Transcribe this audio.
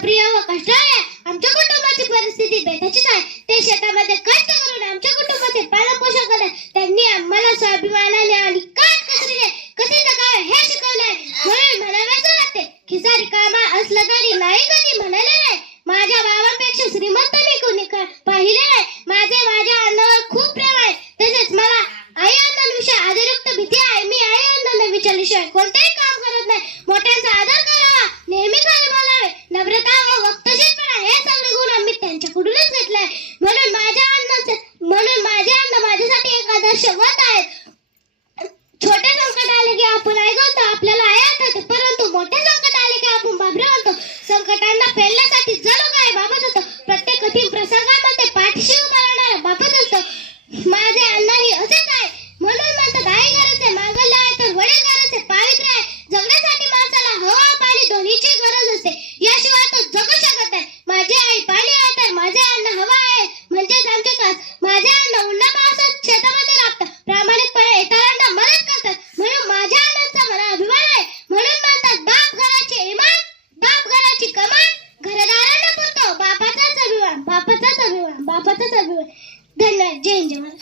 कष्टप्रिय व कष्टाळू आमच्या कुटुंबाची परिस्थिती बेताचीच आहे. ते शेतामध्ये कष्ट करून आमच्या कुटुंबाचे पालनपोषण करतात. त्यांनी आम्हाला स्वाभिमानाने आणि काटकसरीने कसे जगावे हे शिकवले. म्हणून म्हणावेसे वाटते, खिसा रिकामा असला तरी नाही कधी म्हणाले नाही. माझ्या बाबांपेक्षा श्रीमंत मी कोणी पाहिले नाही. माझ्या अन्नावर खूप प्रेम आहे. तसेच मला आई अण्णांविषयी आदरयुक्त भीती आहे. मी आई अण्णांना विचारल्याशिवाय कोणतेही काम करत नाही. मोठ्यांचा आदर करावा, नेहमी खरे बोलावे, नम्रता व वक्तशीरपणा हे सगळे गुण आम्ही त्यांच्याकडूनच घेतले. म्हणून माझे अण्णा माझ्यासाठी एक आदर्शवत आहेत. छोटे संकट आले की आपण आई म्हणतो, आपल्याला आई आठवते, परंतु मोठे संकट आले की आपण बाबरे म्हणतो. संकटांना पेलण्यासाठी जणू काय बाबाच होतो. प्रत्येक कठीण प्रसंगामध्ये पाठीशी उभा राहणारा बाबाच असतो. माझे अण्णाही असेच आहे. म्हणून म्हणतात, आई गरज आहे, मांगल्य आहे तर वडील गरज आहे, पावित्र्य आहे. जगण्यासाठी माणसाला हवा पाणी दोन्हीची गरज असते. याशिवाय तो जगू शकत नाही. माझी आई पाणी आहे तर माझे अण्णा हवा आहे. म्हणजेच आमचे कास. माझे अण्णा उन्हा पावसात शेतामध्ये राबतात, प्रामाणिकपणे इतरांना मदत करतात. म्हणून माझ्या अण्णांचा मला अभिमान आहे. म्हणून म्हणतात, बाप घराचे इमान, बाप घराची कमान, घरदारांना पुरतो बापाचाच अभिमान, बापाचाच अभिमान, बापाचाच अभिमान. धन्यवाद. जय हिंद.